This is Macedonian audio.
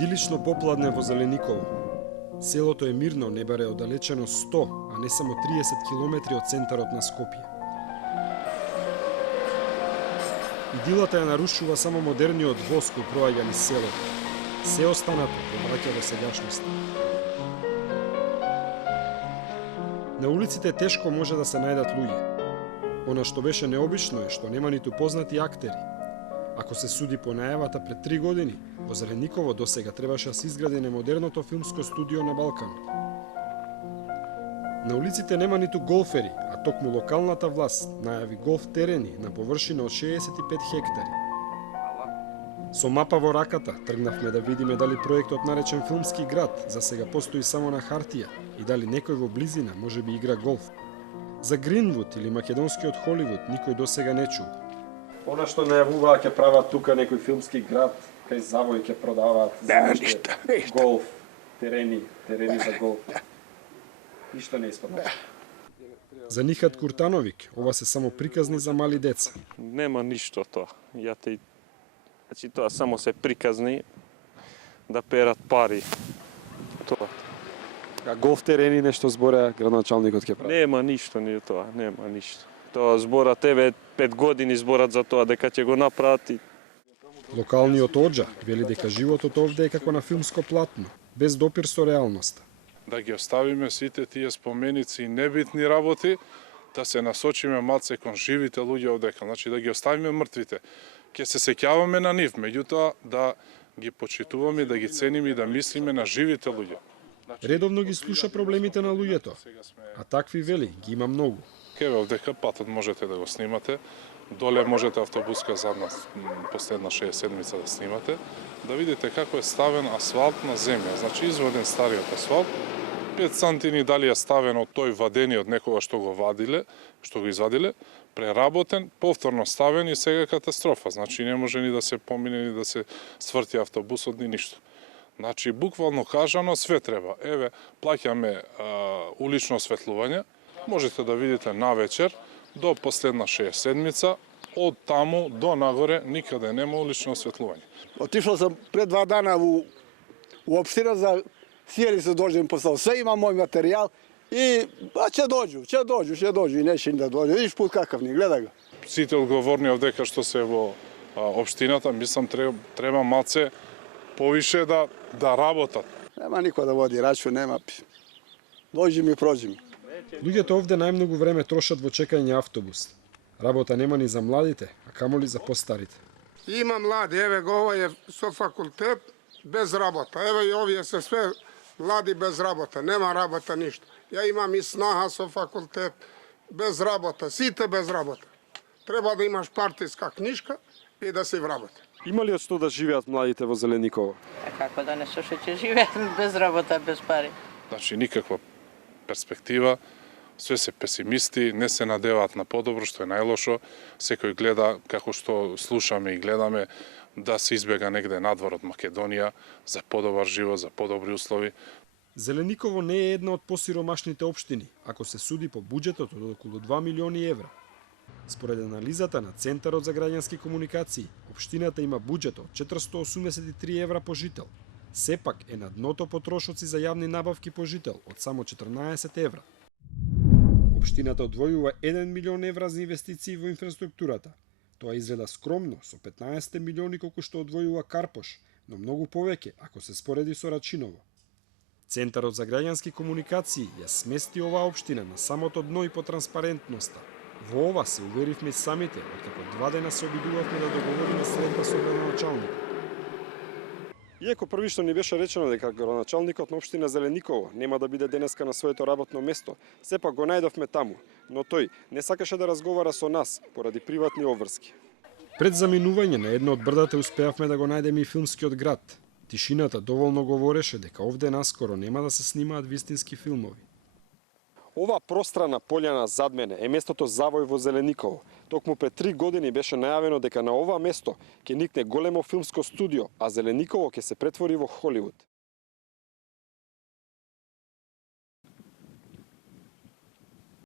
Идилично попладне во Зелениково. Селото е мирно, небаре оддалечено 100, а не само 30 километри од центарот на Скопје. Идилата ја нарушува само модерниот воз кој проаѓа низ селото. Се останато повраќа во сегашноста. На улиците тешко може да се најдат луѓе. Она што беше необично е што нема ниту познати актери. Ако се суди по најавата пред 3 години, во Зелениково досега требаше да се изгради немодерното филмско студио на Балканот. На улиците нема ниту голфери, а токму локалната власт најави голф терени на површина од 65 хектари. Со мапа во раката тргнавме да видиме дали проектот наречен Филмски град за сега постои само на хартија и дали некој во близина може би игра голф. За Гринвуд или македонскиот Холивуд никој досега не чул. Она што најавуваат ќе прават тука некој филмски град, кај Завој ќе продаваат ништо. Голф, терени за голф. Ништо не испадна. За Нихат Куртановик, ова се само приказни за мали деца. Нема ништо тоа. Значи тоа само се приказни да перат пари. Тоа. А голф терени нешто збореа градоначалникот ќе прави? Нема ништо ни тоа, нема ништо. Тоа зборат, еве 5 години зборат за тоа дека ќе го направат. Локалниот Оджа вели дека животот овде е како на филмско платно, без допир со реалноста. Да ги оставиме сите тие споменици и небитни работи, да се насочиме малце кон живите луѓе овдека, значи да ги оставиме мртвите. Ќе се сеќаваме на нив, меѓутоа да ги почитуваме, да ги цениме и да мислиме на живите луѓе. Редовно ги слуша проблемите на луѓето, а такви вели ги има многу. Еве овдека патот можете да го снимате, доле можете автобуска задна последна 6 седмица да снимате, да видите како е ставен асфалт на земја, значи изваден стариот асфалт, 5 сантини дали е ставен од тој вадениот некога што го вадиле, што го извадиле, преработен, повторно ставен и сега катастрофа, значи не може ни да се помине ни да се сврти автобусот ни ништо. Значи буквално кажано све треба. Еве плаќаме улично осветлување, можете да видите навечер до последна 6 седмица, од таму до нагоре никаде нема улично осветлување. Отишол сам пред 2 дана у општина за сиери се доđem посол. Све има мој материјал и ќе доđу и неше да доđu. Видиш пут какав ни, гледа го. Сите одговорни овдека што се во општината, мислам треба малце повише да работат. Нема никој да води рачун, нема. Доđi ми, проđi ми. Луѓето овде најмногу време трошат во чекање автобус. Работа нема ни за младите, а камоли за постарите. Има млади, еве го ова е со факултет без работа. Еве и овие се све млади без работа, нема работа ништо. Ја имам и снаха со факултет без работа, сите без работа. Треба да имаш партиска книжка и да си вработа. Има ли од што да живеат младите во Зелениково? Како да не што ќе живеат без работа, без пари? Значи никаква перспектива, све се песимисти, не се надеваат на подобро, што е најлошо. Секој гледа, како што слушаме и гледаме, да се избега негде надвор од Македонија за подобар живот, за подобри услови. Зелениково не е една од посиромашните општини, ако се суди по буџетот од околу 2 милиони евра. Според анализата на Центарот за граѓански комуникации, општината има буџет од 483 евра по жител. Сепак е на дното по трошоци за јавни набавки по жител од само 14 евра. Општината одвојува 1 милион евра за инвестиции во инфраструктурата. Тоа изгледа скромно со 15 милиони колку што одвојува Карпош, но многу повеќе ако се спореди со Рачиново. Центарот за граѓански комуникации ја смести оваа општина на самото дно и по транспарентноста. Во ова се уверивме и самите, откако 2 дена се обидувавме да договориме средба со градоначалникот. Иако првично ни беше речено дека градоначалникот на општина Зелениково нема да биде денеска на своето работно место, сепак го најдовме таму, но тој не сакаше да разговара со нас поради приватни обврски. Пред заминување на едно од брдата успеавме да го најдеме и филмскиот град. Тишината доволно говореше дека овде наскоро нема да се снимаат вистински филмови. Ова пространа полјана зад мене е местото Завој во Зелениково. Токму пред 3 години беше најавено дека на ова место ќе никне големо филмско студио, а Зелениково ќе се претвори во Холивуд.